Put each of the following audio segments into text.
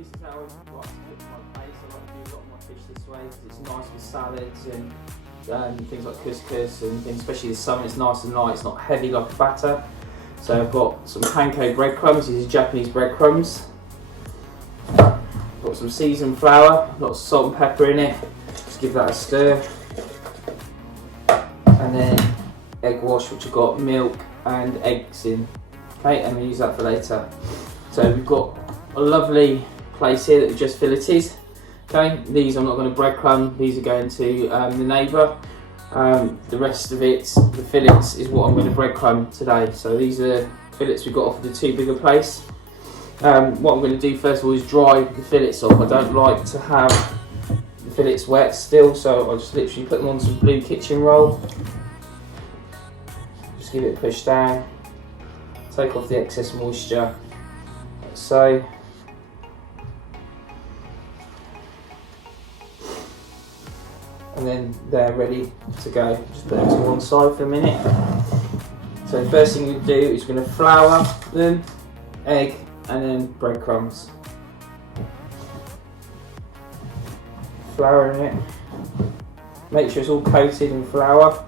this is how I like to cook my Plaice. I like to do a lot of my fish this way because it's nice with salads and things like Cous Cous and things, especially this summer. It's nice and light, it's not heavy like a batter. So I've got some panko breadcrumbs, these are Japanese breadcrumbs. Got some seasoned flour, lots of salt and pepper in it. Just give that a stir. And then egg wash, which I've got milk and eggs in. Okay, and we'll use that for later. So we've got a lovely Plaice here that we just filleted. Okay, these I'm not going to breadcrumb, these are going to the neighbour. The rest of it, the fillets, is what I'm going to breadcrumb today. So these are fillets we got off of the two bigger Plaice. What I'm going to do first of all is dry the fillets off. I don't like to have the fillets wet still, so I'll just literally put them on some blue kitchen roll. Just give it a push down, take off the excess moisture, like so. And then they're ready to go. Just put them to one side for a minute. So the first thing you do is going to flour them, egg, and then breadcrumbs. Flour in it. Make sure it's all coated in flour.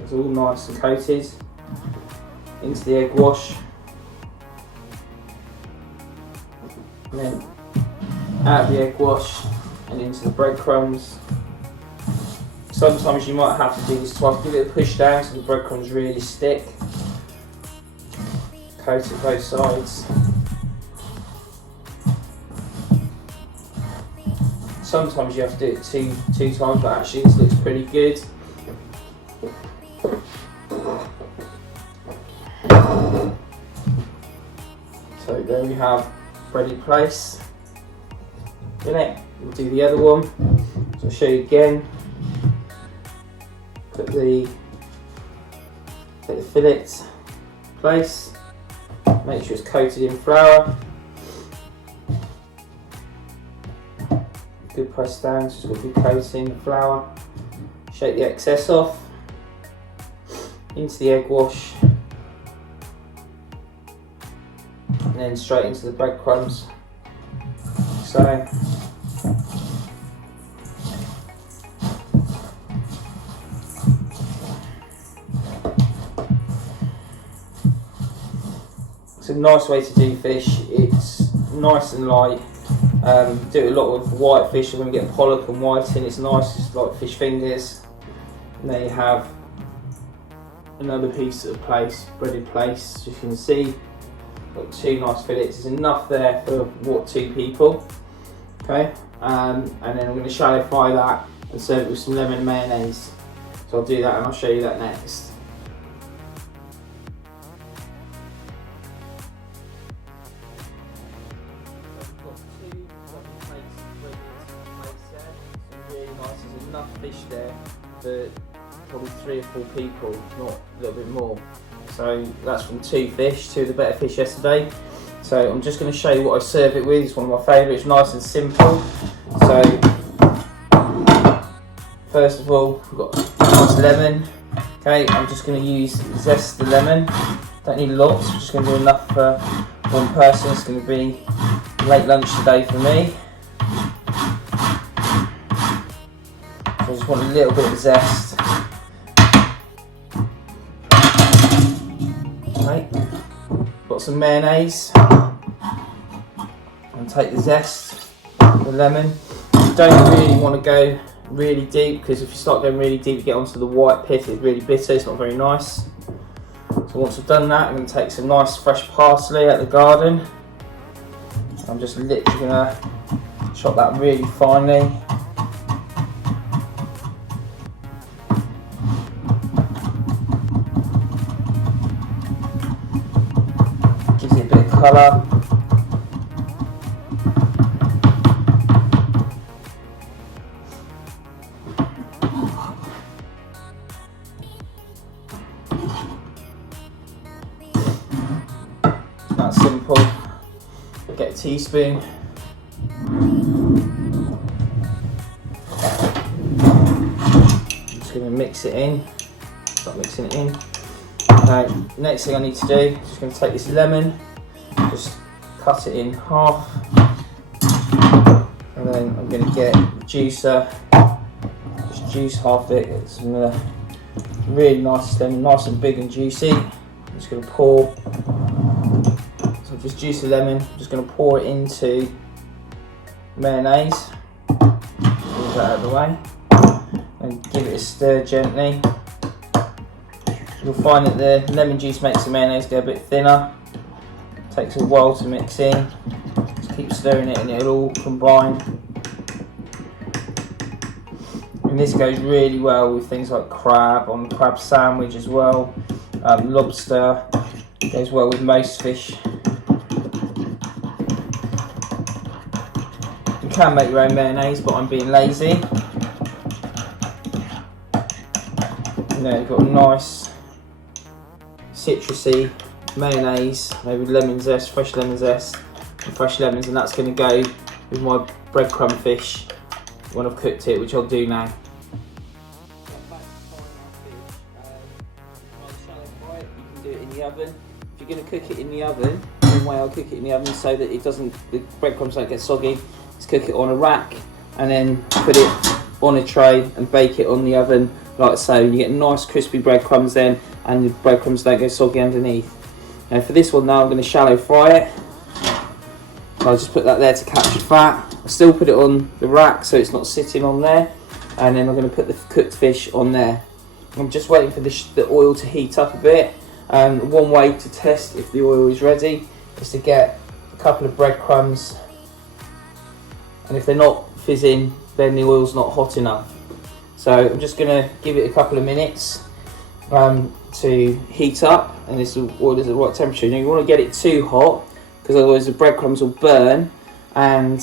It's all nice and coated. Into the egg wash. And then out of the egg wash and into the breadcrumbs. Sometimes you might have to do this twice. Give it a push down so the breadcrumbs really stick. Coat it both sides. Sometimes you have to do it two times, but actually this looks pretty good. So there we have breaded Plaice. We'll do the other one. So I'll show you again. Take the fillet Plaice. Make sure it's coated in flour. Good press down, so it's got good coating of flour. Shake the excess off. Into the egg wash. And then straight into the breadcrumbs. So. It's a nice way to do fish. It's nice and light. Do a lot of white fish, so when we get pollock and whiting, it's nice, it's like fish fingers. And there you have another piece of Plaice, breaded Plaice. As you can see, got two nice fillets. There's enough there for what, 2 people. Okay, and then I'm going to shallow fry that and serve it with some lemon and mayonnaise. So I'll do that and I'll show you that next. There's enough fish there for probably 3 or 4 people, if not a little bit more. So that's from 2 fish, 2 of the better fish yesterday. So I'm just going to show you what I serve it with. It's one of my favourites, nice and simple. So first of all, we've got a nice lemon. Okay, I'm just going to zest the lemon. Don't need lots, I'm just going to do enough for one person. It's going to be late lunch today for me. I just want a little bit of zest. Right. Got some mayonnaise. And take the zest, the lemon. You don't really want to go really deep, because if you start going really deep you get onto the white pith, it's really bitter, it's not very nice. So once I've done that, I'm going to take some nice fresh parsley out of the garden. I'm just literally going to chop that really finely. Gives it a bit of colour. That's simple. Get a teaspoon. I'm just going to mix it in. Start mixing it in. Okay, next thing I need to do is just going to take this lemon, just cut it in half, and then I'm going to get the juicer, just juice half it, get some really nice lemon, nice and big and juicy. I'm just going to pour, so just juice the lemon, I'm just going to pour it into mayonnaise, move that out of the way, and give it a stir gently. You'll find that the lemon juice makes the mayonnaise go a bit thinner. It takes a while to mix in. Just keep stirring it and it'll all combine. And this goes really well with things like crab, on the crab sandwich as well. Lobster, it goes well with most fish. You can make your own mayonnaise, but I'm being lazy. And then you've got a nice citrusy mayonnaise, maybe lemon zest, fresh lemon zest, and fresh lemons, and that's going to go with my breadcrumb fish when I've cooked it, which I'll do now. You can do it in the oven. If you're going to cook it in the oven, the way I'll cook it in the oven so that it doesn't, the breadcrumbs don't get soggy, is cook it on a rack and then put it on a tray and bake it on the oven like so. You get nice crispy breadcrumbs then, and the breadcrumbs don't go soggy underneath. Now for this one now, I'm going to shallow fry it. So I'll just put that there to capture fat. I still put it on the rack so it's not sitting on there, and then I'm going to put the cooked fish on there. I'm just waiting for the oil to heat up a bit. One way to test if the oil is ready is to get a couple of breadcrumbs, and if they're not fizzing, then the oil's not hot enough. So I'm just going to give it a couple of minutes to heat up, and this oil is at the right temperature. Now you want to get it too hot, because otherwise the breadcrumbs will burn and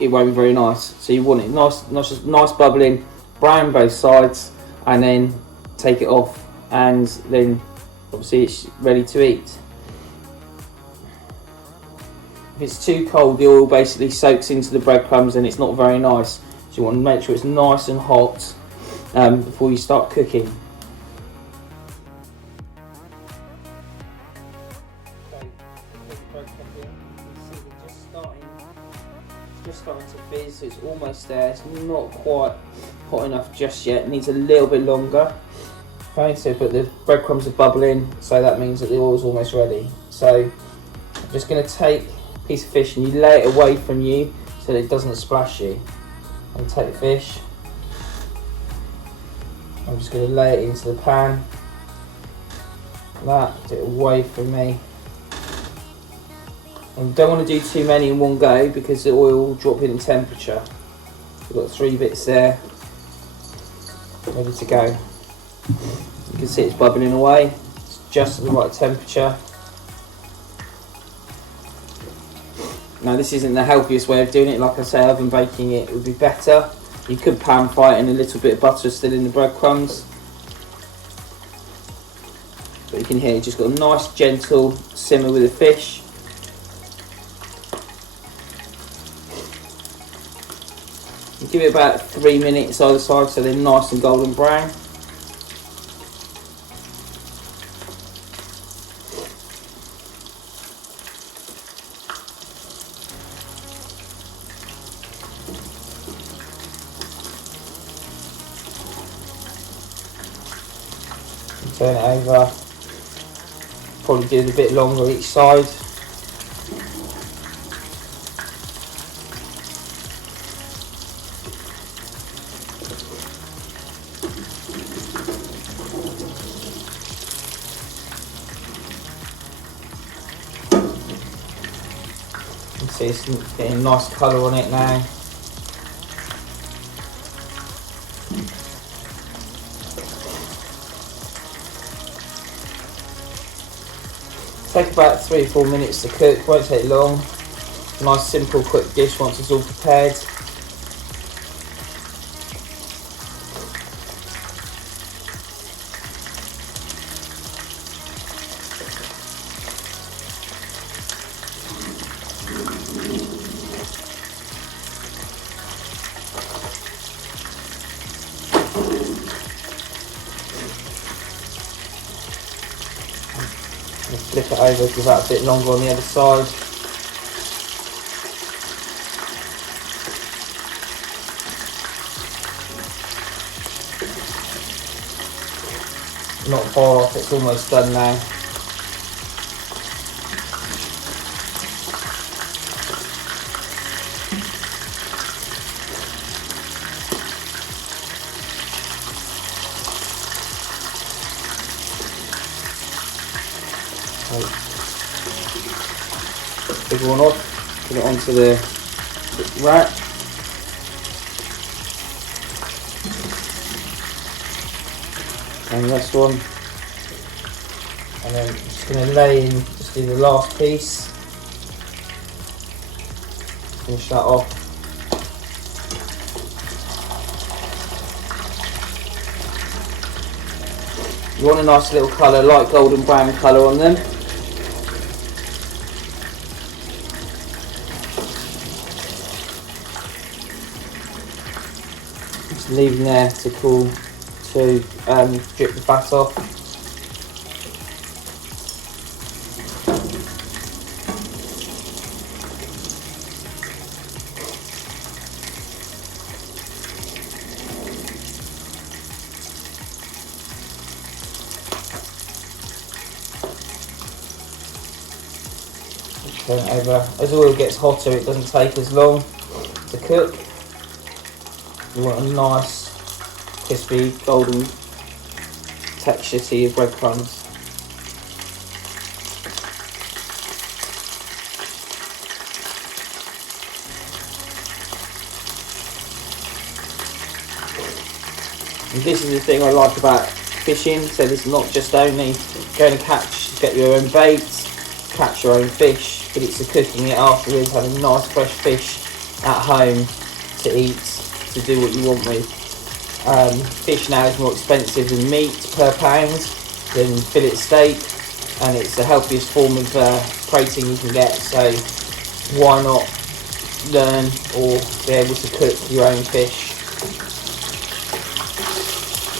it won't be very nice. So you want it nice bubbling, brown both sides, and then take it off, and then obviously it's ready to eat. If it's too cold, the oil basically soaks into the breadcrumbs and it's not very nice. So you want to make sure it's nice and hot before you start cooking. Okay, put the breadcrumbs in. You can see they're just starting to fizz, so it's almost there. It's not quite hot enough just yet. It needs a little bit longer. Okay, so but the breadcrumbs are bubbling, so that means that the oil's almost ready. So I'm just going to take a piece of fish and you lay it away from you so that it doesn't splash you. And take the fish. I'm just going to lay it into the pan. That, get it away from me. And you don't want to do too many in one go because the oil will drop in temperature. We've got 3 bits there, ready to go. You can see it's bubbling away. It's just at the right temperature. Now this isn't the healthiest way of doing it. Like I say, oven baking it would be better. You could pan fry it and a little bit of butter is still in the breadcrumbs. But you can hear it's just got a nice gentle simmer with the fish. You give it about 3 minutes either side so they're nice and golden brown. Turn it over, probably do it a bit longer each side. You can see it's getting a nice colour on it now. Take about 3 or 4 minutes to cook, won't take long. Nice simple quick dish once it's all prepared. Flip it over, give that a bit longer on the other side. not far off, it's almost done now. Big one off, put it onto the rack. And this one, and then I'm just going to lay in, just do the last piece, finish that off. You want a nice little colour, light golden brown colour on them. Just leave them there to cool, to drip the fat off. Turn it over. As oil gets hotter, it doesn't take as long to cook. You want a nice crispy golden texture to your breadcrumbs. And this is the thing I like about fishing, so this is not just only going to get your own bait, catch your own fish, but it's the cooking it afterwards, having nice fresh fish at home to eat, to do what you want with. Fish now is more expensive than meat per pound, than fillet steak, and it's the healthiest form of protein you can get, so why not learn or be able to cook your own fish.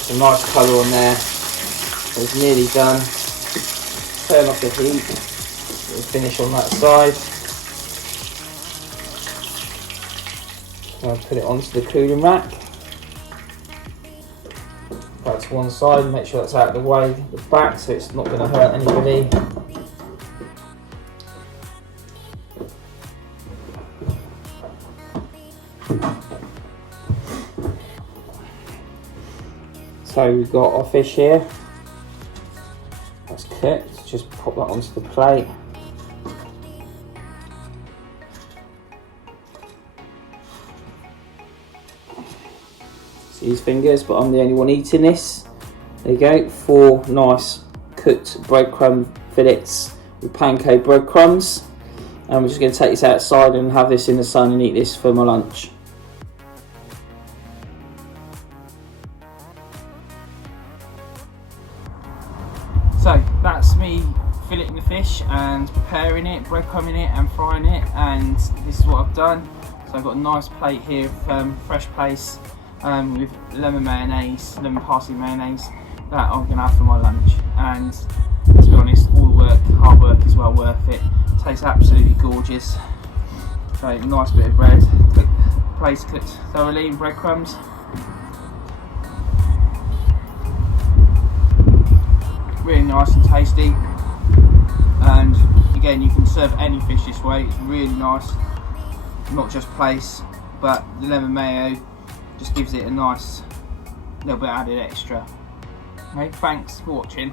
Some nice colour on there, it's nearly done. Turn off the heat, we'll finish on that side. I'll put it onto the cooling rack. Back to one side, make sure that's out of the way, the back, so it's not going to hurt anybody. So we've got our fish here. That's cooked. Just pop that onto the plate. His fingers, but I'm the only one eating this. There you go, 4 nice cooked breadcrumb fillets with panko breadcrumbs, and I'm just going to take this outside and have this in the sun and eat this for my lunch. So that's me filleting the fish and preparing it, breadcrumbing it and frying it, and this is what I've done. So I've got a nice plate here of fresh Plaice with lemon mayonnaise, lemon parsley mayonnaise, that I'm going to have for my lunch. And to be honest, all the work, hard work is well worth it. Tastes absolutely gorgeous. So nice bit of bread, Plaice cooked thoroughly in breadcrumbs. Really nice and tasty. And again, you can serve any fish this way, it's really nice. Not just Plaice, but the lemon mayo just gives it a nice little bit added extra. Okay, thanks for watching.